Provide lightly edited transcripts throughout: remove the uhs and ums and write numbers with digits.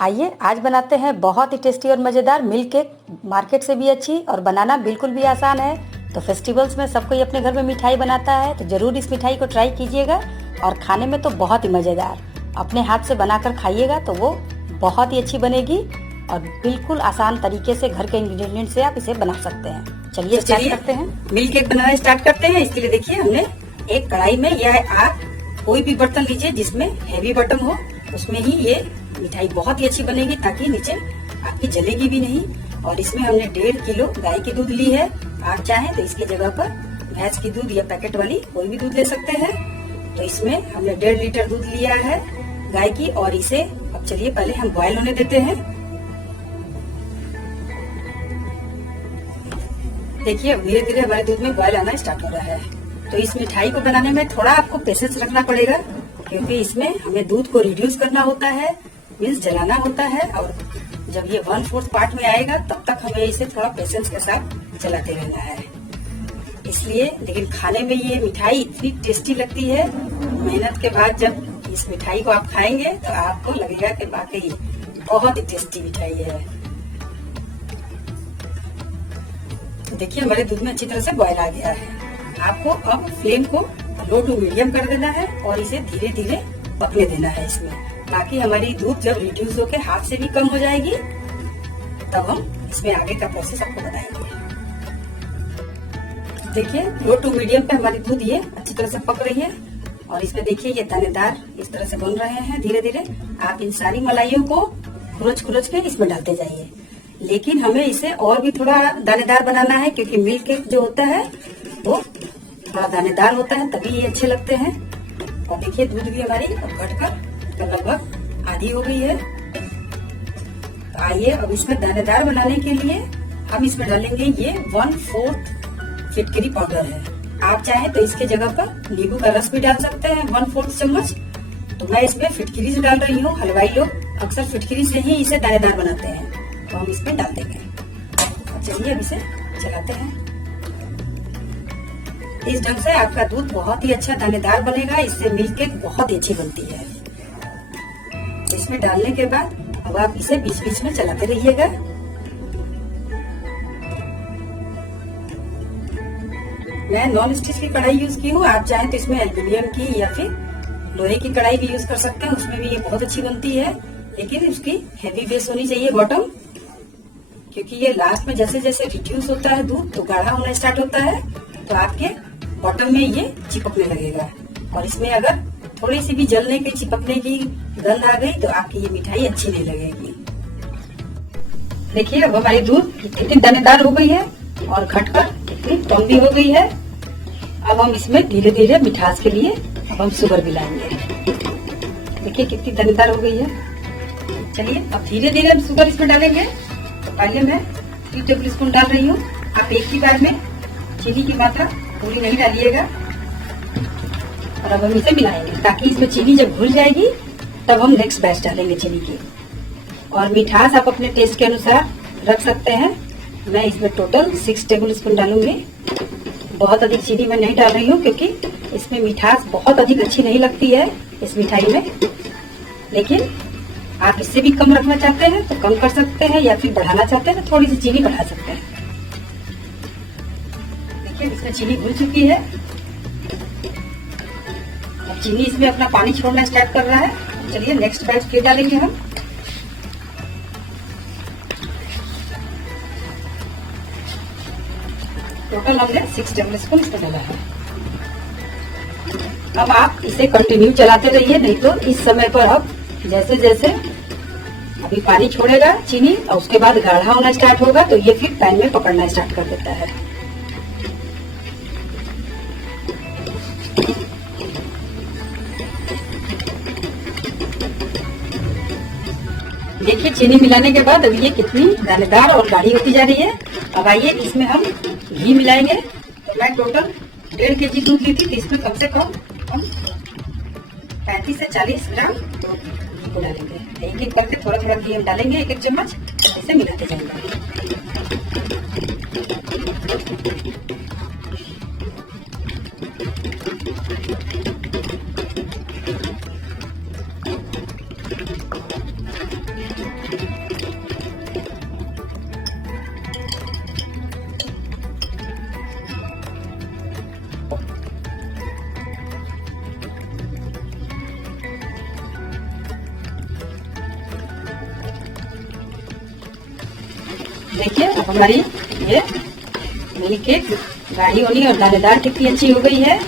आइए आज बनाते हैं बहुत ही टेस्टी और मज़ेदार मिल्क केक। मार्केट से भी अच्छी और बनाना बिल्कुल भी आसान है। तो फेस्टिवल्स में सब कोई अपने घर में मिठाई बनाता है, तो ज़रूर इस मिठाई को ट्राई कीजिएगा और खाने में तो बहुत ही मज़ेदार। अपने हाथ से बनाकर खाइएगा तो वो बहुत ही अच्छी बनेगी और बिल्कुल आसान तरीके से घर के इंग्रेडिएंट से आप इसे बना सकते हैं। चलिए स्टार्ट करते हैं। मिल्क केक बनाना स्टार्ट करते हैं। इसके लिए देखिए हमने एक कढ़ाई में या आप कोई भी बर्तन लीजिए जिसमें हेवी बटन हो, उसमें ही ये मिठाई बहुत ही अच्छी बनेगी ताकि नीचे आपकी जलेगी भी नहीं। और इसमें हमने 1.5 किलो गाय की दूध ली है। आप चाहें तो इसकी जगह पर भैंस की दूध या पैकेट वाली कोई भी दूध ले सकते हैं। तो इसमें हमने 1.5 लीटर दूध लिया है गाय की और इसे अब चलिए पहले हम बॉयल होने देते हैं। देखिए धीरे धीरे हमारे दूध में बॉयल आना स्टार्ट हो रहा है। तो इस मिठाई को बनाने में थोड़ा आपको पेशेंस रखना पड़ेगा क्योंकि इसमें हमें दूध को रिड्यूस करना होता है, मीन्स जलाना होता है। और जब ये 1/4 पार्ट में आएगा तब तक हमें इसे थोड़ा पेशेंस के साथ चलाते रहना है। इसलिए लेकिन खाने में ये मिठाई इतनी टेस्टी लगती है। मेहनत के बाद जब इस मिठाई को आप खाएंगे तो आपको लगेगा कि वाकई बहुत ही टेस्टी मिठाई है। तो देखिए हमारे दूध में अच्छी तरह से बॉयल आ गया है। आपको अब फ्लेम को लो टू मीडियम कर देना है और इसे धीरे धीरे पकने देना है इसमें। बाकी हमारी दूध जब रिड्यूस होकर हाफ से भी कम हो जाएगी तब हम इसमें आगे का प्रोसेस आपको बताएंगे। देखिए लो टू मीडियम पे हमारी दूध ये अच्छी तरह से पक रही है और इसमें देखिए ये दानेदार इस तरह से बन रहे हैं। धीरे धीरे आप इन सारी मलाइयों को खुरच के इसमें डालते जाइए। लेकिन हमें इसे और भी थोड़ा दानेदार बनाना है क्योंकि मिल्क केक जो होता है वो थोड़ा दानेदार होता है, तभी ये अच्छे लगते हैं। और देखिए दूध भी हमारी घटकर लगभग आधी हो गई है। तो आइए अब इसमें दानेदार बनाने के लिए हम इसमें डालेंगे ये 1/4 फिटकरी पाउडर है। आप चाहें तो इसके जगह पर नींबू का रस भी डाल सकते हैं 1/4 चम्मच। तो मैं इसमें फिटकरी से डाल रही हूँ। हलवाई लोग अक्सर फिटकरी से ही इसे दानेदार बनाते हैं, तो हम इसमें डाल देंगे। चलिए अब इसे चलाते हैं। इस ढंग से आपका दूध बहुत ही अच्छा दानेदार बनेगा। इससे मिल्क केक बहुत ही अच्छी बनती है। इसमें डालने के बाद अब आप इसे बीच बीच में चलाते रहिएगा। मैं नॉन स्टिक की कढ़ाई यूज की हूँ। आप चाहें तो इसमें एल्युमिनियम की या फिर लोहे की कढ़ाई भी यूज कर सकते हैं, उसमें भी ये बहुत अच्छी बनती है। लेकिन उसकी हैवी बेस होनी चाहिए बॉटम, क्योंकि ये लास्ट में जैसे जैसे रिड्यूस होता है दूध तो गाढ़ा होना स्टार्ट होता है, तो आपके बॉटम में ये चिपकने लगेगा। और इसमें अगर थोड़ी सी भी जलने की चिपकने की गंध आ गई तो आपकी ये मिठाई अच्छी नहीं लगेगी। देखिए अब हमारी दूध कितनी दानेदार हो गई है और घटकर कितनी कम भी हो गई है। अब हम इसमें धीरे धीरे मिठास के लिए अब हम शुगर मिलाएंगे। देखिए कितनी दानेदार हो गई है। चलिए अब धीरे धीरे हम शुगर इसमें डालेंगे। तो पहले मैं 3 टेबल स्पून डाल रही हूँ। आप एक ही बार में चीनी की मात्रा पूरी नहीं डालिएगा। और अब हम इसे मिलाएंगे ताकि इसमें चीनी जब घुल जाएगी तब हम नेक्स्ट बैच डालेंगे चीनी की। और मिठास आप अपने टेस्ट के अनुसार रख सकते हैं। मैं इसमें टोटल 6 टेबल स्पून डालूंगी। बहुत अधिक चीनी मैं नहीं डाल रही हूँ क्योंकि इसमें मिठास बहुत अधिक अच्छी नहीं लगती है इस मिठाई में। लेकिन आप इससे भी कम रखना चाहते हैं तो कम कर सकते हैं, या फिर बढ़ाना चाहते हैं तो थोड़ी सी चीनी बढ़ा सकते हैं। देखिए इसमें चीनी घुल चुकी है। अब चीनी इसमें अपना पानी छोड़ना स्टार्ट कर रहा है। चलिए नेक्स्ट बैच फिर डालेंगे हम। टोटल हमने 6 टेबल स्पून इसमें डाला है। अब आप इसे कंटिन्यू चलाते रहिए, नहीं तो इस समय पर अब जैसे जैसे अभी पानी छोड़ेगा चीनी और उसके बाद गाढ़ा होना स्टार्ट होगा तो ये फिर पैन में पकड़ना स्टार्ट कर देता है। देखिए चीनी मिलाने के बाद अभी ये कितनी दानेदार और गाढ़ी होती जा रही है। अब आइए इसमें हम घी मिलाएंगे। तो मैं टोटल 1.5 kg दूध ली थी, तो इसमें कम से कम हम 35 से 40 ग्राम घी को डालेंगे। एक एक करके थोड़ा थोड़ा घी हम डालेंगे, एक एक चम्मच, इसे मिलाते जाएंगे। देखिए अब हमारी ये मिल्क केक गाढ़ी होनी और दानेदार कितनी अच्छी हो गई है।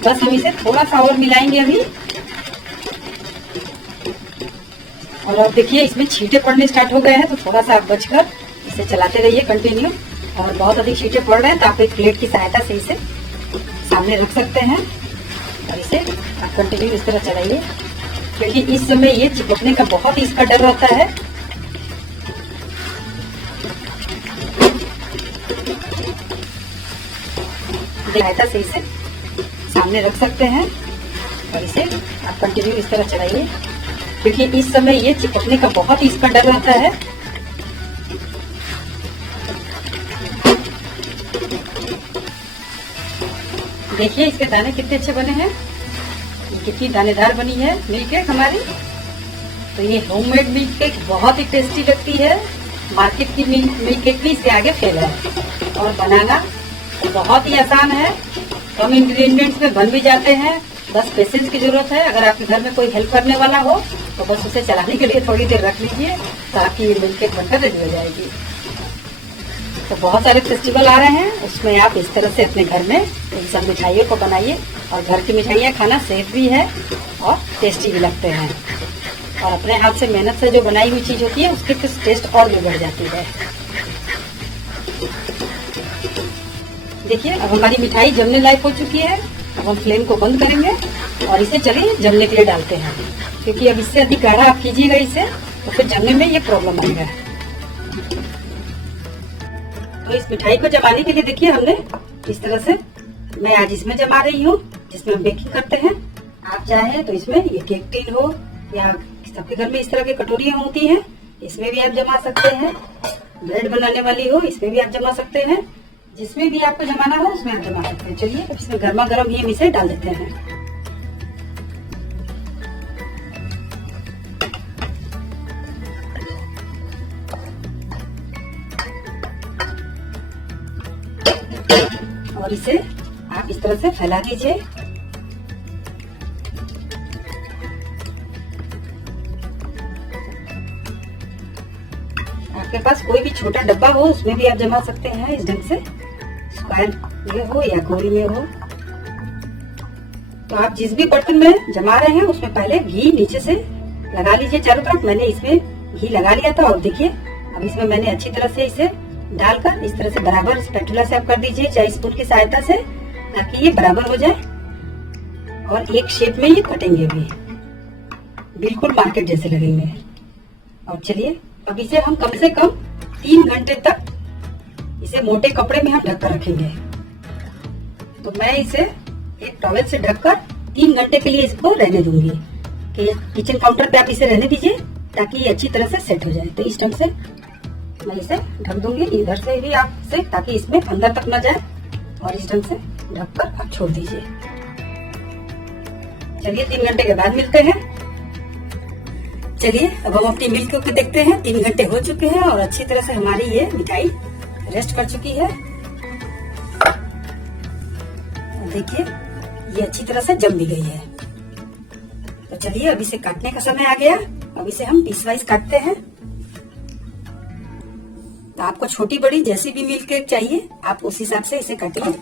बस हम इसे थोड़ा सा और मिलाएंगे अभी। और अब देखिए इसमें छींटे पड़ने स्टार्ट हो गए हैं, तो थोड़ा सा आप बचकर इसे चलाते रहिए कंटिन्यू। और बहुत अधिक छींटे पड़ रहे हैं तो आप एक प्लेट की सहायता से इसे सामने रख सकते हैं और इसे आप कंटिन्यू इस तरह चलाइए, क्योंकि इस समय ये चिपकने का बहुत ही इसका डर रहता है। सहायता से इसे सामने रख सकते हैं और इसे आप कंटिन्यू इस तरह चलाइए, क्योंकि इस समय ये चिपकने का बहुत ही इसका डर रहता है। देखिए इसके दाने कितने अच्छे बने हैं, कितनी दानेदार बनी है मिल्क केक हमारी। तो ये होममेड मिल्क केक बहुत ही टेस्टी लगती है। मार्केट की मिल्क केक भी इससे आगे फेल है और बनाना तो बहुत ही आसान है। कम इंग्रेडिएंट्स में बन भी जाते हैं, बस पेशेंस की जरूरत है। अगर आपके घर में कोई हेल्प करने वाला हो तो बस उसे चलाने के लिए थोड़ी देर रख लीजिए, तो आपकी ये मिल्क केक बनकर रेडी हो जाएगी। तो बहुत सारे फेस्टिवल आ रहे हैं, उसमें आप इस तरह से अपने घर में इन सब मिठाइयों को बनाइए। और घर की मिठाइयाँ खाना सेफ भी है और टेस्टी भी लगते हैं। और अपने हाथ से मेहनत से जो बनाई हुई चीज होती है उसकी टेस्ट और भी बढ़ जाती है। देखिए अब हमारी मिठाई जमने लायक हो चुकी है। अब हम फ्लेम को बंद करेंगे और इसे चलिए जमने के लिए डालते हैं, क्योंकि अब इससे अधिक गाढ़ा आप कीजिएगा इसे तो फिर जमने में ये प्रॉब्लम आएगा। तो इस मिठाई को जमाने के लिए देखिए हमने इस तरह से, मैं आज इसमें जमा रही हूँ जिसमें हम बेकिंग करते हैं। आप चाहें तो इसमें ये केक टिन हो या सबके घर में इस तरह की कटोरियां होती हैं, इसमें भी आप जमा सकते हैं। ब्रेड बनाने वाली हो इसमें भी आप जमा सकते हैं। जिसमें भी आपको जमाना हो उसमें आप जमा सकते हैं। चलिए अब इसमें गर्मा गर्म ही हम इसे डाल देते हैं। और इसे आप इस तरह से फैला दीजिए। आपके पास कोई भी छोटा डब्बा हो उसमें भी आप जमा सकते हैं इस ढंग से, स्क्वायर में हो या गोल में हो। तो आप जिस भी बर्तन में जमा रहे हैं उसमें पहले घी नीचे से लगा लीजिए चारों तरफ। मैंने इसमें घी लगा लिया था और देखिए अब इसमें मैंने अच्छी तरह से इसे डालकर इस तरह से बराबर स्पैटुला से आप कर दीजिए, चाहे स्पून की सहायता से, ताकि ये बराबर हो जाए और एक शेप में ये कटेंगे भी, बिल्कुल मार्केट जैसे लगेंगे। और चलिए अब इसे हम कम से कम 3 घंटे तक इसे मोटे कपड़े में हम ढककर रखेंगे। तो मैं इसे एक टॉवेल से ढककर 3 घंटे के लिए इसको रहने दूंगी। कि किचन काउंटर पे आप इसे रहने दीजिए ताकि ये अच्छी तरह से सेट हो जाए। तो इस ढंग से मैं इसे ढक दूंगी, इधर से भी आप से, ताकि इसमें अंदर तक न जाए। और इस ढंग से ढककर आप छोड़ दीजिए। चलिए 3 घंटे के बाद मिलते हैं। चलिए अब हम अपनी मिल्क को देखते हैं। 3 घंटे हो चुके हैं और अच्छी तरह से हमारी ये मिठाई रेस्ट कर चुकी है। देखिए ये अच्छी तरह से जम भी गई है। तो चलिए अब इसे काटने का समय आ गया। अब इसे हम पीस वाइज काटते हैं। तो आपको छोटी बड़ी जैसी भी मिल्क केक चाहिए आप उस हिसाब से इसे काटिए।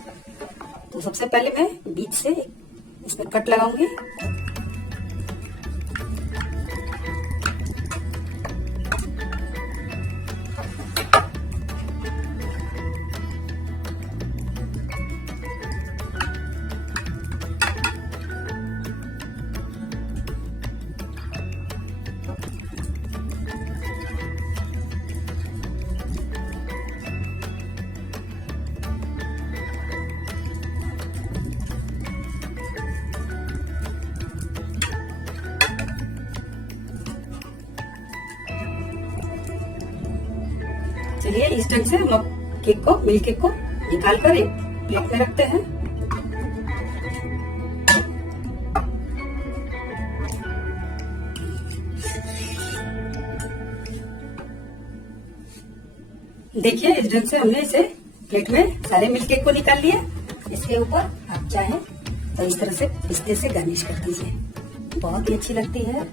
तो सबसे पहले मैं बीच से इसमें कट लगाऊंगी। चलिए इस ढंग से हम केक को, मिल्क केक को निकाल कर एक प्लेट में रखते हैं। देखिए इस ढंग से हमने इसे प्लेट में सारे मिल्क केक को निकाल लिया। इसके ऊपर आप चाहें तो इस तरह से पिस्ते से गार्निश कर दीजिए, बहुत ही अच्छी लगती है।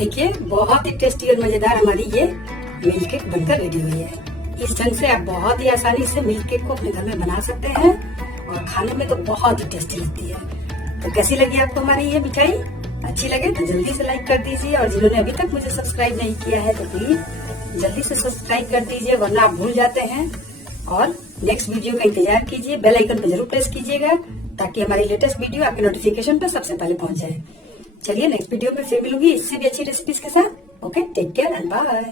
देखिए बहुत ही टेस्टी और मजेदार हमारी ये मिल्क केक बनकर रेडी हुई है। इस ढंग से आप बहुत ही आसानी से मिल्क केक को अपने घर में बना सकते हैं और खाने में तो बहुत ही टेस्टी लगती है। तो कैसी लगी आपको हमारी ये मिठाई? अच्छी लगे तो जल्दी से लाइक कर दीजिए और जिन्होंने अभी तक मुझे सब्सक्राइब नहीं किया है तो प्लीज जल्दी से सब्सक्राइब कर दीजिए, वरना आप भूल जाते हैं। और नेक्स्ट वीडियो का इंतजार कीजिए, बेल आइकन पर जरूर प्रेस कीजिएगा ताकि हमारी लेटेस्ट वीडियो आपके नोटिफिकेशन पर सबसे पहले पहुंच जाए। चलिए नेक्स्ट वीडियो में फिर मिलूंगी इससे भी अच्छी रेसिपीज के साथ। Okay, take care and bye.